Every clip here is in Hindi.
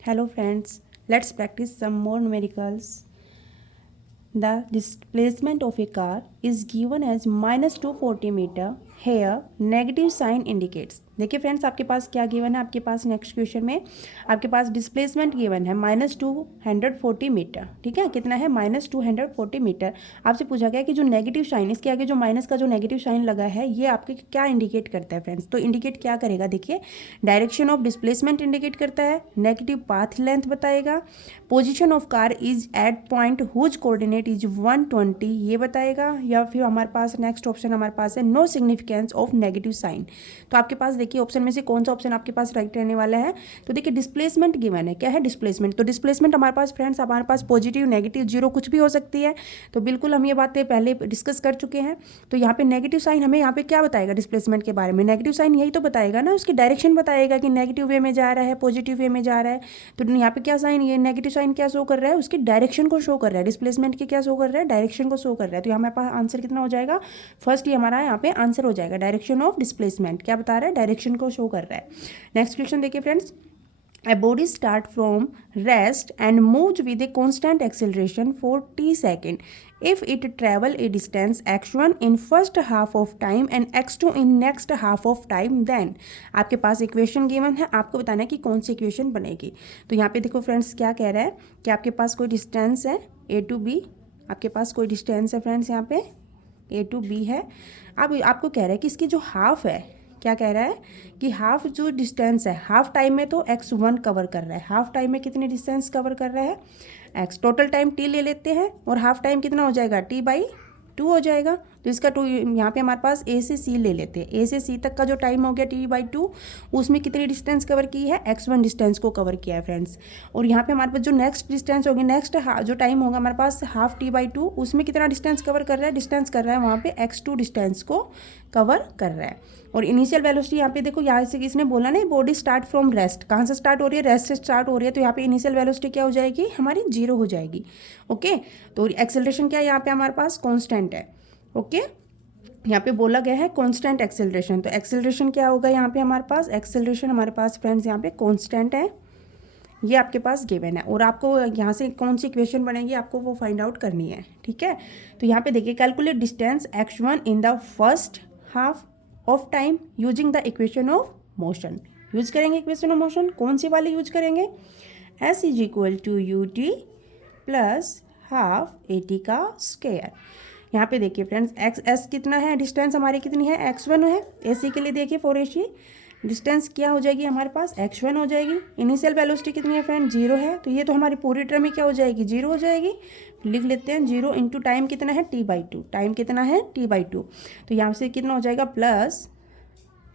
Hello friends, let's practice some more numericals. The displacement of a car is given as -240 metre. Here negative sign indicates. देखिए फ्रेंड्स, आपके पास क्या गिवन है? आपके पास नेक्स्ट क्वेश्चन में आपके पास डिस्प्लेसमेंट गिवन है -240 मीटर. ठीक है, कितना है? -240 मीटर. आपसे पूछा गया कि जो नेगेटिव साइन, इसके आगे जो माइनस का जो नेगेटिव साइन लगा है, ये आपके क्या इंडिकेट करता है फ्रेंड्स? तो इंडिकेट क्या करेगा? देखिए, डायरेक्शन ऑफ डिस्प्लेसमेंट इंडिकेट करता है, नेगेटिव पाथ लेंथ बताएगा, position of car is at point whose coordinate is 120 ये बताएगा, या फिर हमारे पास नेक्स्ट ऑप्शन हमारे पास है no significance of negative sign. तो आपके पास देखिए ऑप्शन में से कौन सा ऑप्शन आपके पास राइट रहने वाला है? तो देखिए डिस्प्लेसमेंट गिवन है. क्या है डिस्प्लेसमेंट? तो डिस्प्लेसमेंट हमारे पास फ्रेंड्स, हमारे पास पॉजिटिव, नेगेटिव, जीरो कुछ भी हो सकती है. तो बिल्कुल हम ये बातें पहले डिस्कस कर चुके हैं. तो यहाँ पे नेगेटिव साइन हमें यहाँ पे क्या बताएगा डिस्प्लेसमेंट के बारे में? नेगेटिव साइन यही तो बताएगा ना, उसकी डायरेक्शन बताएगा कि नेगेटिव वे में जा रहा है, पॉजिटिव वे में जा रहा है. तो यहाँ पे क्या साइन, ये नेगेटिव साइन क्या शो कर रहा है? उसकी डायरेक्शन को शो कर रहा है. डिस्प्लेसमेंट के क्या शो कर रहा है? डायरेक्शन को शो कर रहा है. तो हमारे पास आंसर कितना हो जाएगा? फर्स्ट ये हमारा यहाँ पे आंसर हो जाएगा. डायरेक्शन ऑफ डिस्प्लेसमेंट क्या बता रहा है? डायरेक्शन को शो कर रहा है. नेक्स्ट क्वेश्चन देखिए friends. A body start from rest and moves with a constant acceleration for t second. If it travel a distance x1 in first half of time and x2 in next half of time, then आपके पास इक्वेशन गिवन है, आपको बताना है कि कौन सी इक्वेशन बनेगी. तो यहाँ पे देखो फ्रेंड्स क्या कह रहा है कि आपके पास कोई डिस्टेंस है a to b. आपके पास कोई डिस्टेंस है फ्रेंड्स, यहाँ पे a to b है. अब आपको कह रहा है कि इसकी जो हाफ है, क्या कह रहा है कि हाफ जो डिस्टेंस है, हाफ टाइम में तो x1 कवर कर रहा है. हाफ टाइम में कितने डिस्टेंस कवर कर रहा है? x. टोटल टाइम t ले लेते हैं और हाफ टाइम कितना हो जाएगा? t/2 हो जाएगा. तो इसका 2 यहाँ पे हमारे पास a से c ले लेते हैं. a से c तक का जो टाइम हो गया t/2, उसमें कितनी डिस्टेंस कवर की है? x1 डिस्टेंस को कवर किया है फ्रेंड्स. और यहाँ पे हमारे पास जो नेक्स्ट डिस्टेंस होगी, नेक्स्ट जो टाइम होगा हमारे पास हाफ t/2, उसमें कितना डिस्टेंस कवर कर रहा है? डिस्टेंस कर रहा है वहाँ पे x2 डिस्टेंस को कवर कर रहा है. और इनिशियल वेलोसिटी यहाँ पे देखो, यहाँ से किसने बोला ना, बॉडी स्टार्ट फ्रॉम रेस्ट. कहाँ से स्टार्ट हो रही है? रेस्ट से स्टार्ट हो रही है. तो यहाँ पे इनिशियल वेलोसिटी क्या हो जाएगी? हमारी 0 हो जाएगी. ओके. तो एक्सेलरेशन क्या है यहाँ पे हमारे पास? कांस्टेंट है. ओके. यहाँ पे बोला गया है कांस्टेंट एक्सेलरेशन. तो एक्सेलरेशन क्या होगा यहाँ पे हमारे पास? एक्सेलरेशन हमारे पास फ्रेंड्स यहाँ पे कांस्टेंट है. ये आपके पास गिवन है. और आपको यहाँ से कौन सी इक्वेशन बनेगी आपको वो फाइंड आउट करनी है. ठीक है. तो यहाँ पे देखिए, calculate distance x1 in the first half of time using the equation of motion. Use करेंगे इक्वेशन ऑफ मोशन. कौन सी वाली यूज करेंगे? s is equal to ut plus half at का स्क्वायर. यहाँ पे देखिए फ्रेंड्स, s कितना है? डिस्टेंस हमारी कितनी है? x1 है. ac के लिए देखिए, फॉर ac डिस्टेंस क्या हो जाएगी हमारे पास? x1 हो जाएगी. इनिशियल वेलोसिटी कितनी है फ्रेंड? 0 है. तो ये तो हमारी पूरी टर्म में क्या हो जाएगी? 0 हो जाएगी. लिख लेते हैं 0 इंटू टाइम कितना है? t/2. टाइम कितना है? t/2. तो यहाँ से कितना हो जाएगा? प्लस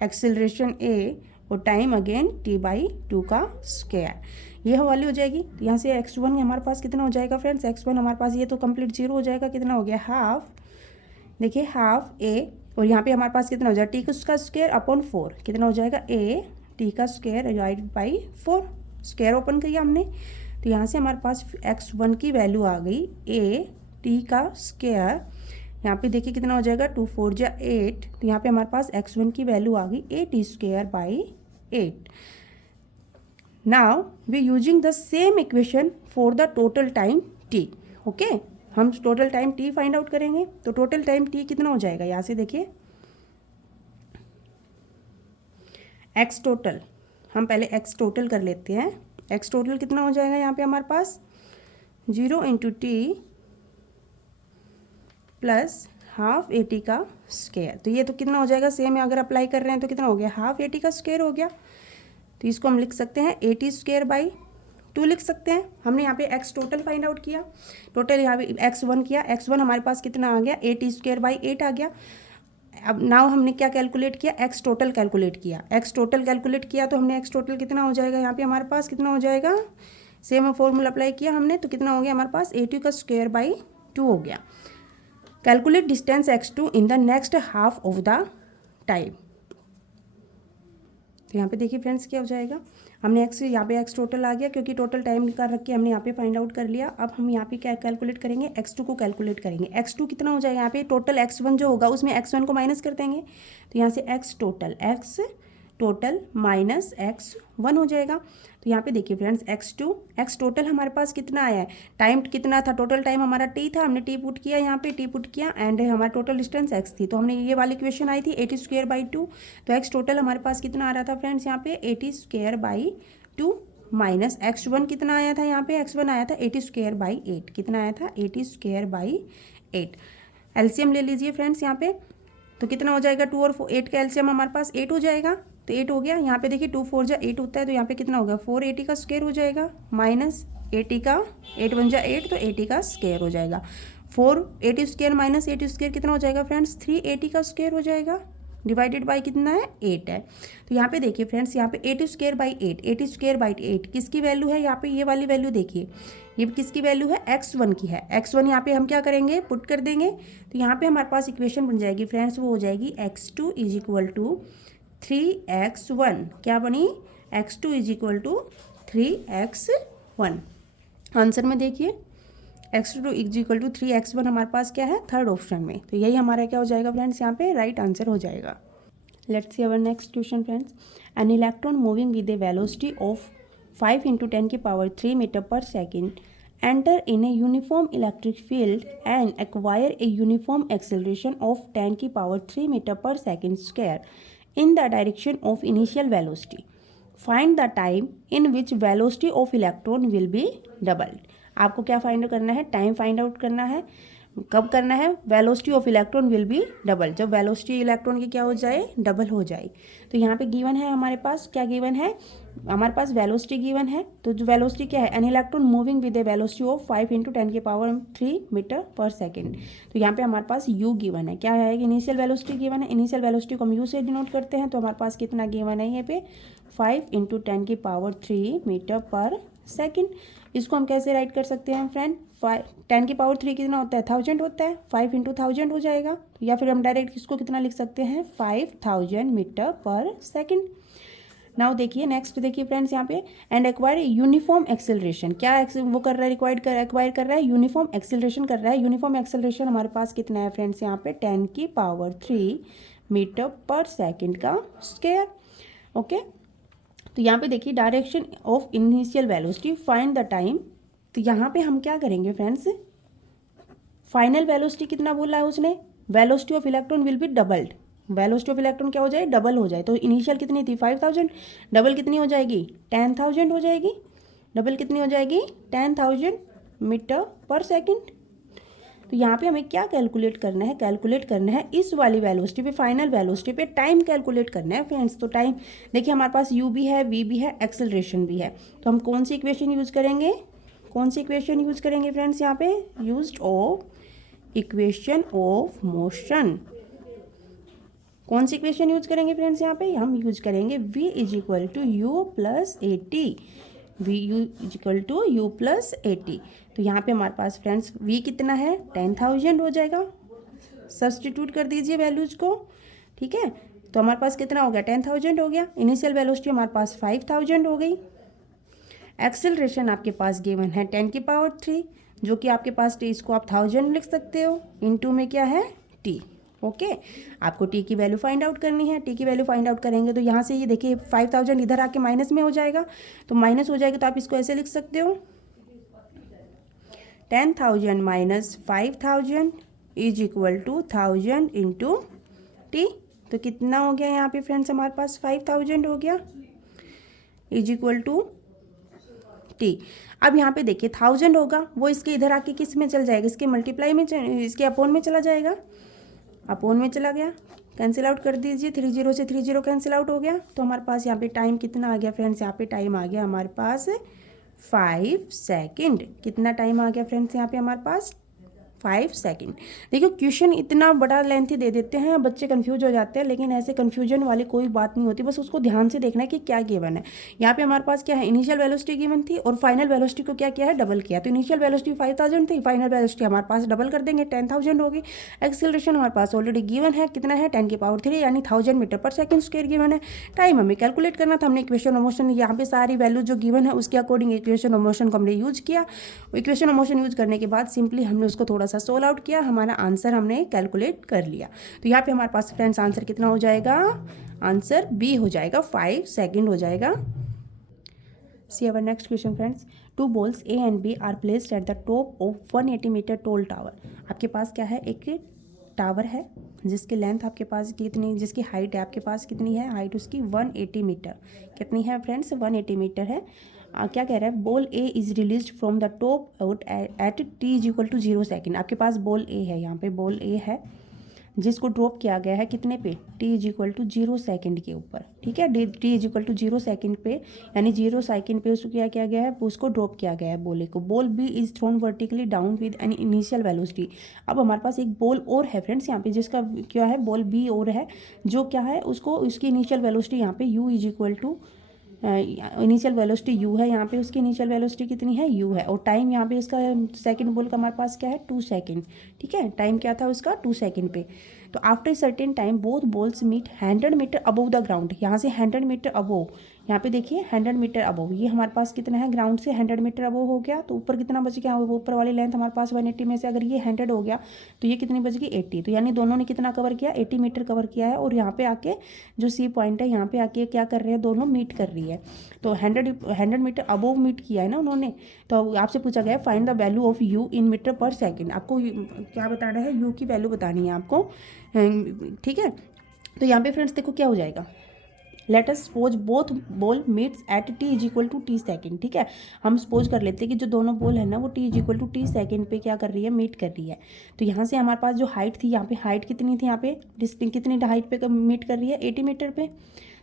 एक्सेलरेशन a और टाइम अगेन t/2 का स्क्वायर. ये वाली हो जाएगी. तो यहाँ से x1 हमारे पास कितना हो जाएगा फ्रेंड्स? x1 हमारे पास ये तो कंप्लीट 0 हो जाएगा. कितना हो गया? हाफ. देखिए हाफ a, और यहाँ पे हमारे पास कितना हो जाएगा? t का स्क्वायर अपॉन 4. कितना हो जाएगा? a t का square divided by 4. Square open किया हमने. तो यहाँ से हमारे पास x1 की वैल्यू आ गई a t का स्क्वायर. यहाँ पे देखिए कितना हो जाएगा? 2 4 जा 8. तो यहाँ पे हमारे पास x1 की वैल्यू आ गई a t square by 8. Now we using the same equation for the total time t. Okay. हम total time t find out करेंगे. तो टोटल टाइम t कितना हो जाएगा? यहाँ से देखिए x टोटल, हम पहले x टोटल कर लेते हैं. x टोटल कितना हो जाएगा यहाँ पे हमारे पास? 0 into T plus half at का स्क्वायर. तो ये तो कितना हो जाएगा? सेम अगर अप्लाई कर रहे हैं तो कितना हो गया? हाफ at का स्क्वायर हो गया. तो इसको हम लिख सकते हैं at स्क्वायर बाई 2 लिख सकते हैं. हमने यहाँ पे x टोटल फाइंड आउट किया. टोटल यहाँ पे x1 किया. x1 हमारे पास कितना आ गया? at स्क्वायर बाई 8 आ गया. अब नाउ हमने क्या कैलकुलेट किया? x टोटल कैलकुलेट किया. x टोटल कैलकुलेट किया तो हमने x टोटल कितना हो जाएगा यहाँ पे हमारे पास? कितना हो जाएगा? सेम फॉर्मूला अप्लाई किया हमने. तो कितना हो गया हमारे पास? at का स्क्वायर बाई 2 हो गया. Calculate distance x2 in the next half of the time. तो यहाँ पे देखिए फ्रेंड्स क्या हो जाएगा? हमने x, यहाँ पे x टोटल आ गया क्योंकि टोटल टाइम निकाल रख के हमने यहाँ पे फाइंड आउट कर लिया. अब हम यहाँ पे क्या कैलकुलेट करेंगे? x2 को कैलकुलेट करेंगे. x2 कितना हो जाएगा? यहाँ पे टोटल x1 जो होगा उसमें x1 को माइनस कर देंगे. तो यहाँ से x total, x total minus x1 हो जाएगा। तो यहाँ पे देखिए फ्रेंड्स x2 x टोटल हमारे पास कितना आया है, टाइम कितना था, टोटल टाइम हमारा t था, हमने t पुट किया, यहाँ पे t पुट किया एंड हमारा टोटल डिस्टेंस x थी। तो हमने ये वाली इक्वेशन आई थी 80² 2। तो x टोटल हमारे पास कितना आ रहा था फ्रेंड्स यहाँ पे 80² 2 माइनस x1 कितना आया था, यहाँ पे x1 आया था 80² 8। कितना आया था 80² 8। एलसीएम ले लीजिए फ्रेंड्स यहाँ पे, तो कितना हो जाएगा 2 और 8 का एलसीएम हमारे पास 8 हो जाएगा। तो 8 हो गया, यहाँ पे देखिए 2 4 जा 8 होता है, तो यहाँ पे कितना होगा 480 का स्क्वायर हो जाएगा माइनस 80 का 8 1 जा 8, तो 80 का स्क्वायर हो जाएगा। 480² माइनस 80² कितना हो जाएगा फ्रेंड्स 380 का स्क्वायर हो जाएगा, डिवाइडेड बाई कितना है 8 है। तो यहाँ पे देखिए फ्रेंड्स यहाँ पे 80² 8 80² 8 किसकी वैल्यू है, यहाँ पे ये वाली वैल्यू देखिए, ये किसकी वैल्यू है x1 की है। x1 यहाँ पे हम क्या करेंगे पुट कर देंगे, तो यहाँ पे हमारे पास इक्वेशन बन जाएगी फ्रेंड्स, वो हो जाएगी x2 is equal to 3x1। क्या बनी x2 is equal to 3x1। Answer में देखिए x2 is equal to 3x1 हमारे पास क्या है थर्ड ऑप्शन में। तो यही हमारा क्या हो जाएगा फ्रेंड्स यहाँ पे राइट आंसर हो जाएगा। Let's see our next question friends. An electron moving with a velocity of 5 × 10³ metre per second enter in a uniform electric field and acquire a uniform acceleration of 10³ meter per second square in the direction of initial velocity. Find the time in which velocity of electron will be doubled. आपको क्या फाइंड करना है, टाइम फाइंड आउट करना है, कब करना है, velocity of electron will be double, जब वेलोसिटी इलेक्ट्रॉन की क्या हो जाए डबल हो जाए। तो यहाँ पे गिवन है हमारे पास, क्या गिवन है हमारे पास वेलोसिटी गिवन है। तो जो वेलोसिटी क्या है, an electron moving with a velocity of 5 × 10³ metre per second. तो यहाँ पे हमारे पास u गिवन है, क्या है इनिशियल वेलोसिटी गिवन है, इनिशियल वेलोसिटी को हम u से डिनोट करते हैं। तो हमारे पास कितना गिवन है यहाँ पे 5 × 10³ मीटर पर सेकेंड। इसको हम कैसे राइट कर सकते हैं फ्रेंड, 10³ कितना होता है 1000 होता है, 5 × 1000 हो जाएगा, या फिर हम डायरेक्ट इसको कितना लिख सकते हैं 5000 मीटर पर सेकेंड। नाउ देखिए नेक्स्ट देखिए फ्रेंड्स यहाँ पे एंड एक्वायर यूनिफॉर्म एक्सेलरेशन, क्या वो कर रहा है एक्वायर कर रहा है यूनिफॉर्म एक्सेलरेशन कर रहा है। यूनिफॉर्म एक्सेलरेशन हमारे पास कितना है फ्रेंड्स यहाँ पे 10³ मीटर पर सेकेंड का स्क्वायर। ओके, तो यहाँ पे देखिए direction of initial velocity find the time. तो यहाँ पे हम क्या करेंगे फ्रेंड्स, फाइनल वेलोसिटी कितना बोला है उसने, velocity of electron will be doubled, velocity of electron क्या हो जाए डबल हो जाए। तो इनिशियल कितनी थी 5000, डबल कितनी हो जाएगी 10000 हो जाएगी, डबल कितनी हो जाएगी 10000 मीटर पर सेकेंड। तो यहाँ पे हमें क्या कैलकुलेट करना है, कैलकुलेट करना है इस वाली वेलोसिटी पे, फाइनल वेलोसिटी पे टाइम कैलकुलेट करना है फ्रेंड्स। तो टाइम देखिए हमारे पास u भी है, v भी है, एक्सेलरेशन भी है। तो हम कौन सी इक्वेशन यूज़ करेंगे, कौन सी इक्वेशन यूज़ करेंगे फ्रेंड्स यहाँ पे, used of equation of motion. कौन सी इक्वेशन यूज करेंगे फ्रेंड्स यहाँ पे, हम यूज करेंगे v is equal to u plus a t, v u is equal to u plus a t. तो यहाँ पे हमारे पास फ्रेंड्स v कितना है 10000 हो जाएगा, सब्सटीट्यूट कर दीजिए वैल्यूज को, ठीक है। तो हमारे पास कितना हो गया 10000 हो गया, इनिशियल वेलोसिटी हमारे पास 5000 हो गई, एक्सेलरेशन आपके पास गिवन है 10³ जो कि आपके पास t, इसको आप 1000 लिख सकते हो, इनटू में क्या है t। ओके, आपको t की वैल्यू फाइंड आउट करनी है, t की वैल्यू फाइंड आउट करेंगे तो यहाँ से ये देखिए 5000 इधर आके माइनस में हो जाएगा, तो माइनस हो जाएगा तो आप इसको ऐसे लिख सकते हो 10000 minus 5000 is equal to 1000 into t. तो कितना हो गया यहाँ पे फ्रेंड्स हमारे पास 5000 हो गया इज इक्वल टू टी। अब यहाँ पे देखिए 1000 होगा वो इसके इधर आके किस में चल जाएगा, इसके मल्टीप्लाई में, इसके अपॉन में चला जाएगा, अपॉन में चला गया, कैंसिल आउट कर दीजिए, 30 से 30 कैंसिल आउट हो गया। तो हमारे पास यहाँ पे टाइम कितना आ गया फ्रेंड्स, यहाँ पे टाइम आ गया हमारे पास 5 सेकेंड। कितना टाइम आ गया फ्रेंड्स यहाँ पे हमारे पास 5 सेकेंड। देखो क्वेश्चन इतना बड़ा लेंथी दे देते हैं, बच्चे कंफ्यूज हो जाते हैं, लेकिन ऐसे कंफ्यूजन वाली कोई बात नहीं होती, बस उसको ध्यान से देखना है कि क्या गिवन है। यहाँ पे हमारे पास क्या है, इनिशियल वेलोसिटी गिवन थी और फाइनल वेलोसिटी को क्या किया है, डबल किया। तो इनिशियल वेलोसिटी 5000 थी, फाइनल वेलोसिटी हमारे पास डबल कर देंगे 10000 होगी। एक्सेलरेशन हमारे पास ऑलरेडी गिवन है, कितना है 10³ यानी 1000 metre per second square given है। टाइम हमें कैलकुलेट करना था, हमने इक्वेशन ऑफ मोशन यहाँ पे सारी वैल्यू जो गिवन है उसके अकॉर्डिंग इक्वेशन ऑफ मोशन को हमने यूज किया। इक्वेशन ऑफ मोशन यूज करने के बाद सिंपली हमने उसको थोड़ा सा सोल्व आउट किया, हमारा आंसर हमने कैलकुलेट कर लिया। तो यहाँ पे हमारे पास फ्रेंड्स आंसर कितना हो जाएगा, आंसर बी हो जाएगा, 5 सेकेंड हो जाएगा। See our next question friends. Two balls A and B are placed at the top of 180 metre tall tower. आपके पास क्या है, एक टावर है जिसकी लेंथ आपके पास कितनी, जिसकी हाइट है आपके पास कितनी है, हाइट उसकी 180 मीटर, कितनी है फ्रेंड्स, 180 मीटर है। क्या कह रहा है, ball A is release from the top out at t is equal to 0 second. आपके पास बॉल ए है, यहाँ पे बॉल ए है जिसको ड्रॉप किया गया है कितने पे, t is equal to 0 second के ऊपर, ठीक है, t is equal to 0 second पे, यानी 0 सेकेंड पे उसको क्या किया गया है, उसको ड्रॉप किया गया है बॉल को। Ball B is thrown vertically down with an initial velocity. अब हमारे पास एक बॉल और है फ्रेंड्स यहाँ पे, जिसका क्या है, बॉल बी और है, जो क्या है उसको, उसकी इनिशियल वेलोसिटी यहाँ पे u is equal to, initial velocity u है, यहाँ पे उसकी इनिशियल वेलोसिटी कितनी है, यू है, और टाइम यहाँ पे इसका सेकंड बॉल का हमारे पास क्या है, 2 सेकंड, ठीक है, टाइम क्या था उसका 2 सेकंड पे। तो after certain time both balls meet 100 metre above the ground. यहाँ से 100 मीटर अबव, यहाँ पे देखिए 100 मीटर अबव, ये हमारे पास कितना है, ग्राउंड से 100 मीटर अबव हो गया, तो ऊपर कितना बच गया, ऊपर वाली लेंथ हमारे पास 180 में से अगर ये 100 हो गया तो ये कितनी बच गई, 80। तो यानी दोनों ने कितना कवर किया, 80 मीटर कवर किया है, और यहाँ पे आके जो सी पॉइंट है, यहाँ पे आके क्या कर रहे हैं, दोनों मीट कर रही है। तो 100 मीटर अबव मीट किया है ना उन्होंने। तो आपसे पूछा गया है find the value of u in metre per second. आपको क्या बताना है, यू की वैल्यू बतानी है आपको, ठीक है। तो यहाँ पे फ्रेंड्स देखो क्या हो जाएगा, let us suppose both ball meets at t is equal to t second, ठीक है। हम सपोज कर लेते हैं कि जो दोनों बॉल है ना वो t is equal to t second पे क्या कर रही है, मीट कर रही है। तो यहाँ से हमारे पास जो हाइट थी, यहाँ पे हाइट कितनी थी, यहाँ पे कितनी हाइट पे मीट कर रही है, 80 मीटर पे।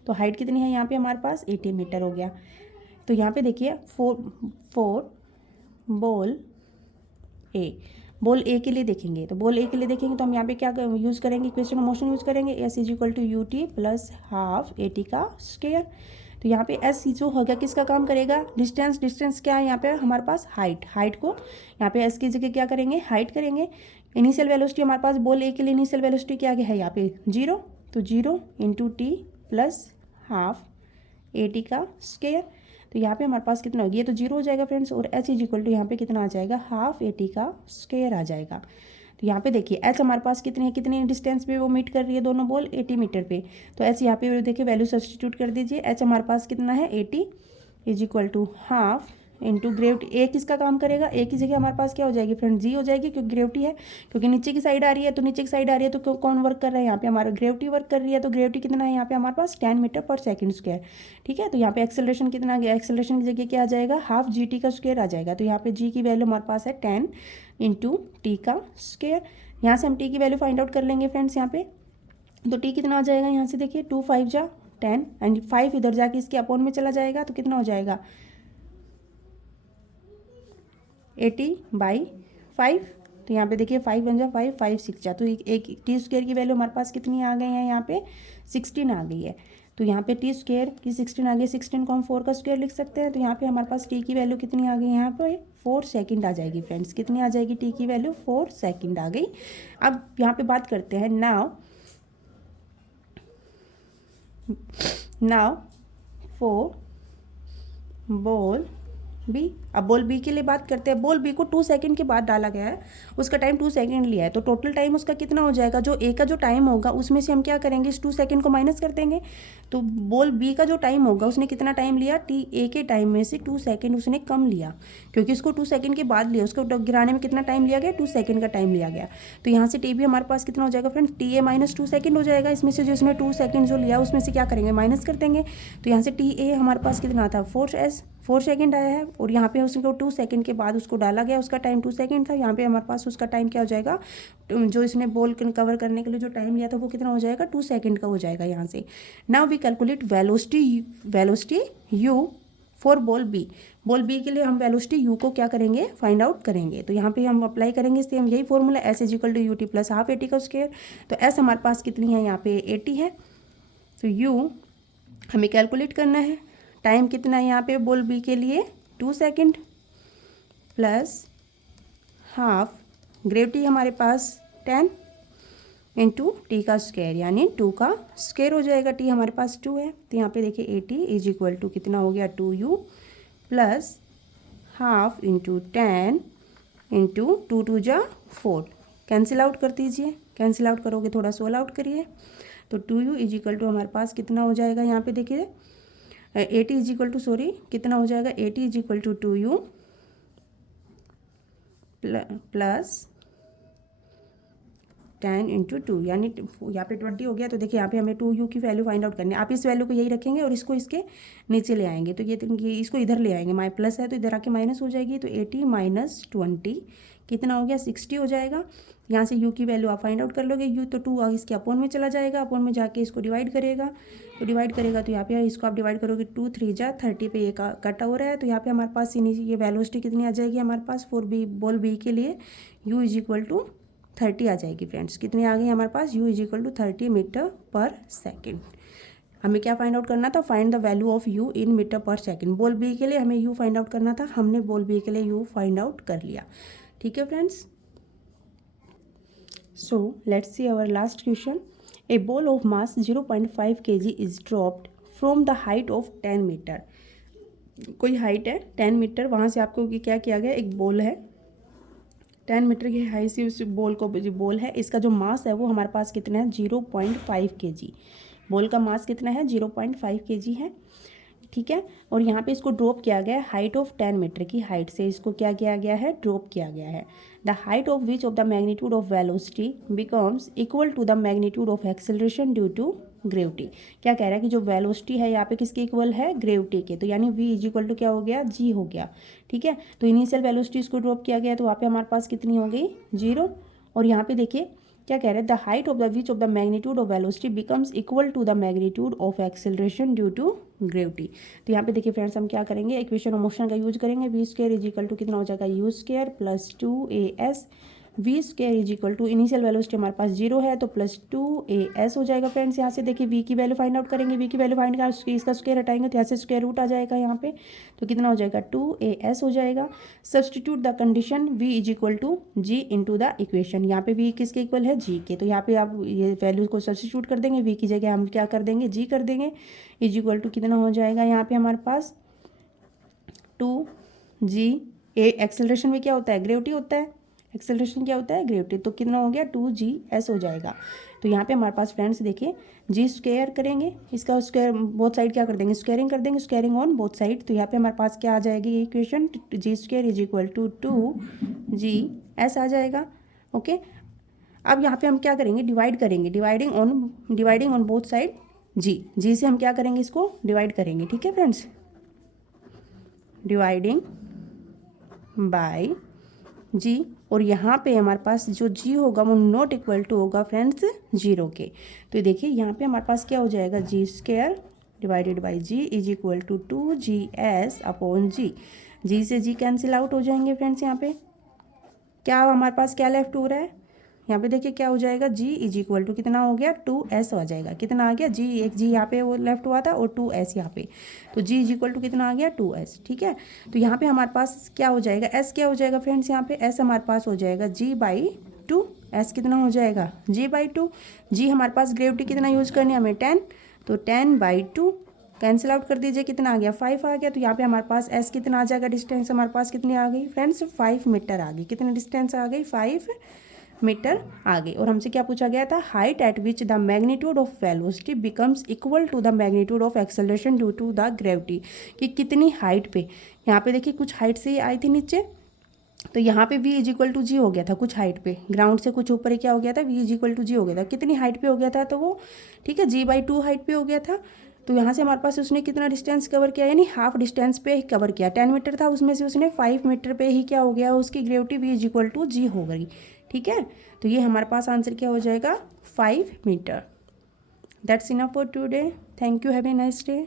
तो हाइट कितनी है यहाँ पे हमारे पास, 80 मीटर हो गया। तो यहाँ पे देखिए फोर बॉल ए, बॉल ए के लिए देखेंगे, तो बॉल ए के लिए देखेंगे तो हम यहाँ पे क्या यूज़ करेंगे, इक्वेशन ऑफ मोशन यूज़ करेंगे, s is equal to u t plus half a t का स्क्वायर। तो यहाँ पे एस जो होगा किसका काम करेगा, डिस्टेंस क्या है यहाँ पे हमारे पास, हाइट को यहाँ पे एस की जगह क्या करेंगे, हाइट करेंगे। इनिशियल वेलोसिटी हमारे पास बॉल ए के लिए इनिशियल वेलोसिटी क्या है यहाँ पे 0, तो 0 into T plus half a t का स्क्वायर। तो यहाँ पे हमारे पास कितना होगी, ये तो 0 हो जाएगा फ्रेंड्स, और एच इज इक्वल टू यहाँ पे कितना आ जाएगा, हाफ ए टी का स्क्वायर आ जाएगा। तो यहाँ पे देखिए एच हमारे पास कितनी है, कितनी डिस्टेंस पे वो मीट कर रही है दोनों बॉल, 80 मीटर पे। तो एच यहाँ पे देखिए वैल्यू सब्सटीट्यूट कर दीजिए, एच हमारे पास कितना है 80 is equal to half into gravity. ए किसका काम करेगा, ए की जगह हमारे पास क्या हो जाएगी फ्रेंड, जी हो जाएगी, क्योंकि ग्रेविटी है, क्योंकि नीचे की साइड आ रही है, तो नीचे की साइड आ रही है तो कौन वर्क कर रहा है यहाँ पे, हमारा ग्रेविटी वर्क कर रही है। तो ग्रेविटी कितना है यहाँ पे हमारे पास 10 मीटर पर सेकंड स्क्वायर, ठीक है। तो यहाँ पे एक्सेलरेशन कितना गया, एक्सेलरेशन की जगह क्या आ जाएगा, हाफ जी टी का स्क्वायर आ जाएगा। तो यहाँ पे जी की वैल्यू हमारे पास है 10 इंटू टी का स्क्वायर। यहाँ से हम टी की वैल्यू फाइंड आउट कर लेंगे फ्रेंड्स यहाँ पे। तो टी कितना आ जाएगा, यहाँ से देखिए 2 5 जा 10 एंड 5 इधर जाके इसके अपॉन में चला जाएगा, तो कितना हो जाएगा 80/5। तो यहाँ पे देखिए 5 1 जा 5 5 6 जा, तो एक टी स्क्वायर की वैल्यू हमारे पास कितनी आ गई है, यहाँ पे 16 आ गई है। तो यहाँ पे टी स्क्वायर की 16 आ गई, 16 को हम 4 का स्क्वायर लिख सकते हैं। तो यहाँ पे हमारे पास टी की वैल्यू कितनी आ गई, यहाँ पे 4 सेकंड आ जाएगी फ्रेंड्स, कितनी आ जाएगी, टी की वैल्यू 4 सेकंड आ गई। अब यहाँ पे बात करते हैं नाउ फॉर बॉल बी। अब बॉल बी के लिए बात करते हैं, बॉल बी को 2 सेकंड के बाद डाला गया है, उसका टाइम 2 सेकंड लिया है। तो टोटल टाइम उसका कितना हो जाएगा, जो ए का जो टाइम होगा उसमें से हम क्या करेंगे, इस 2 सेकंड को माइनस कर देंगे। तो बॉल बी का जो टाइम होगा उसने कितना टाइम लिया, टी ए के टाइम में से 2 सेकंड उसने कम लिया, क्योंकि उसको 2 सेकंड के बाद लिया, उसको गिराने में कितना टाइम लिया गया, 2 सेकंड का टाइम लिया गया। तो यहाँ से टी भी हमारे पास कितना हो जाएगा friend, T A minus 2 second हो जाएगा। इसमें से जो इसने 2 सेकंड जो लिया उसमें से क्या करेंगे, माइनस कर देंगे। तो यहाँ से टी ए हमारे पास कितना था 4 सेकंड आया है, और यहाँ पे उसको 2 सेकंड के बाद उसको डाला गया, उसका टाइम 2 सेकंड था। यहाँ पे हमारे पास उसका टाइम क्या हो जाएगा, जो इसने बॉल कवर करने के लिए जो टाइम लिया था वो कितना हो जाएगा, 2 सेकंड का हो जाएगा यहाँ से। Now we calculate velocity u for ball B. Ball B के लिए हम वेलोसिटी यू को क्या करेंगे, फाइंड आउट करेंगे। तो यहाँ पे हम अप्लाई करेंगे सेम यही formula, s is equal to u t plus half a t का स्क्वायर। तो एस हमारे पास कितनी है, यहाँ पे 80 है। तो यू हमें कैलकुलेट करना है, टाइम कितना है यहाँ पे बॉल बी के लिए 2 सेकंड प्लस हाफ ग्रेविटी हमारे पास 10 इंटू टी का स्क्वायर, यानी 2 का स्क्वायर हो जाएगा। टी हमारे पास 2 है, तो यहाँ पे देखिए 80 इज इक्वल टू कितना हो गया 2u plus half into 10 into 2 2 जा 4, कैंसिल आउट कर दीजिए, कैंसिल आउट करोगे थोड़ा सोल्व आउट करिए, तो 2u इज इक्वल टू हमारे पास कितना हो जाएगा, यहाँ पे देखिए 80 इज इक्वल टू सॉरी कितना हो जाएगा, 80 is equal to 2u plus 10 into 2, यानी यहाँ पे 20 हो गया। तो देखिए यहाँ पे हमें 2u की वैल्यू फाइंड आउट करनी है। आप इस वैल्यू को यही रखेंगे और इसको इसके नीचे ले आएंगे, तो ये इसको इधर ले आएंगे, माइ प्लस है तो इधर आके माइनस हो जाएगी, तो 80 माइनस 20 कितना हो गया, 60 हो जाएगा। यहाँ से u की वैल्यू आप फाइंड आउट कर लोगे, u तो 2 इसके अपोन में चला जाएगा, अपोन में जाके इसको डिवाइड करेगा, तो डिवाइड करेगा तो यहाँ पे इसको आप डिवाइड करोगे 2 3 जा 30 पे ये कटा हो रहा है, तो यहाँ पे हमारे पास ये वेलोसिटी कितनी आ जाएगी हमारे पास फॉर बी बॉल बी के लिए, u इज इक्वल टू 30 आ जाएगी फ्रेंड्स। कितनी आ गई हमारे पास, u is equal to 30 metre per second. हमें क्या फाइंड आउट करना था, find the value of u in metre per second. Ball B के लिए हमें u फाइंड आउट करना था, हमने बॉल बी के लिए u फाइंड आउट कर लिया। ठीक है friends, so let's see our last question. A ball of mass 0.5 kg is dropped from the height of 10 metre. कोई हाइट है 10 मीटर, वहाँ से आपको क्या किया गया, एक बॉल है 10 मीटर की हाइट से, उस बॉल को जो बॉल है इसका जो मास है वो हमारे पास कितना है 0.5 kg। बॉल का मास कितना है 0.5 kg है, ठीक है। और यहाँ पे इसको ड्रॉप किया गया है हाइट ऑफ 10 मीटर की हाइट से, इसको क्या किया गया है, ड्रॉप किया गया है। The height of which of the magnitude of velocity becomes equal to the magnitude of acceleration due to gravity. क्या कह रहा है कि जो वेलोसिटी है यहाँ पे किसके इक्वल है, ग्रेविटी के, तो यानी v इज इक्वल टू क्या हो गया, g हो गया। ठीक है, तो इनिशियल वेलोसिटी इसको ड्रॉप किया गया, तो वहाँ पे हमारे पास कितनी हो गई 0। और यहाँ पे देखिए क्या कह रहे हैं, the height of the which of the magnitude of velocity becomes equal to the magnitude of acceleration due to gravity. तो यहाँ पे देखिए फ्रेंड्स हम क्या करेंगे, इक्वेशन ऑफ मोशन का यूज करेंगे, v square is equal to कितना हो जाएगा, u square plus 2as, v square is equal to initial velocity हमारे पास 0 है तो प्लस 2as हो जाएगा फ्रेंड्स। यहाँ से देखिए v की वैल्यू फाइंड आउट करेंगे, v की वैल्यू फाइंड कर इसका स्क्वायर हटाएंगे तो यहाँ से स्क्वायर रूट आ जाएगा यहाँ पे, तो कितना हो जाएगा 2as हो जाएगा। Substitute the condition v is equal to g into the equation, यहाँ पे v किसके इक्वल है, g के, तो यहाँ पे आप ये वैल्यू को सब्सटीट्यूट कर देंगे, v की जगह हम क्या कर देंगे, g कर देंगे, इज इक्वल टू कितना हो जाएगा यहाँ पे हमारे पास 2g। एक्सेलरेशन में क्या होता है, ग्रेविटी होता है, एक्सेलरेशन क्या होता है, ग्रेविटी, तो कितना हो गया 2gs हो जाएगा। तो यहाँ पे हमारे पास फ्रेंड्स देखिए g स्क्वायर करेंगे, इसका स्क्वायर बोथ साइड क्या कर देंगे, स्क्वायरिंग कर देंगे, स्क्वायरिंग ऑन बोथ साइड, तो यहाँ पे हमारे पास क्या आ जाएगी equation, g square is equal to 2gs आ जाएगा। ओके, अब यहाँ पे हम क्या करेंगे, डिवाइड करेंगे, dividing on both side g से हम क्या करेंगे, इसको डिवाइड करेंगे। ठीक है फ्रेंड्स, डिवाइडिंग बाय g, और यहाँ पे हमारे पास जो g होगा वो नॉट इक्वल टू होगा फ्रेंड्स 0 के, तो देखिए यहाँ पे हमारे पास क्या हो जाएगा, g square divided by g is equal to 2gs upon g से g कैंसिल आउट हो जाएंगे फ्रेंड्स। यहाँ पे क्या हमारे पास क्या लेफ्ट हो रहा है, यहाँ पे देखिए क्या हो जाएगा, g इज इक्वल टू कितना हो गया 2s आ जाएगा, कितना आ गया g, एक g यहाँ पे वो लेफ्ट हुआ था और 2s यहाँ पे, तो g इज इक्वल टू कितना आ गया 2s। ठीक है, तो यहाँ पे हमारे पास क्या हो जाएगा, s क्या हो जाएगा फ्रेंड्स, यहाँ पे s हमारे पास हो जाएगा g/2, s कितना हो जाएगा g/2, g हमारे पास ग्रेविटी कितना यूज करनी है हमें 10, तो 10/2 कैंसिल आउट कर दीजिए, कितना आ गया 5 आ गया, तो यहाँ पे हमारे पास s कितना आ जाएगा, डिस्टेंस हमारे पास कितनी आ गई फ्रेंड्स 5 मीटर आ गई, कितनी डिस्टेंस आ गई 5 मीटर आ गई। और हमसे क्या पूछा गया था, height at which the magnitude of velocity becomes equal to the magnitude of acceleration due to the gravity, कि कितनी हाइट पे, यहाँ पे देखिए कुछ हाइट से ही आई थी नीचे, तो यहाँ पे v is equal to g हो गया था कुछ हाइट पे, ग्राउंड से कुछ ऊपर ही क्या हो गया था, v is equal to g हो गया था, कितनी हाइट पे हो गया था, तो वो ठीक है g/2 हाइट पे हो गया था। तो यहाँ से हमारे पास उसने कितना डिस्टेंस कवर किया, यानी हाफ डिस्टेंस पे ही कवर किया, 10 मीटर था उसमें से उसने 5 मीटर पे ही क्या हो गया, उसकी gravity v is equal to g हो गई। ठीक है, तो ये हमारे पास आंसर क्या हो जाएगा 5 metre. That's enough for today, thank you, have a nice day.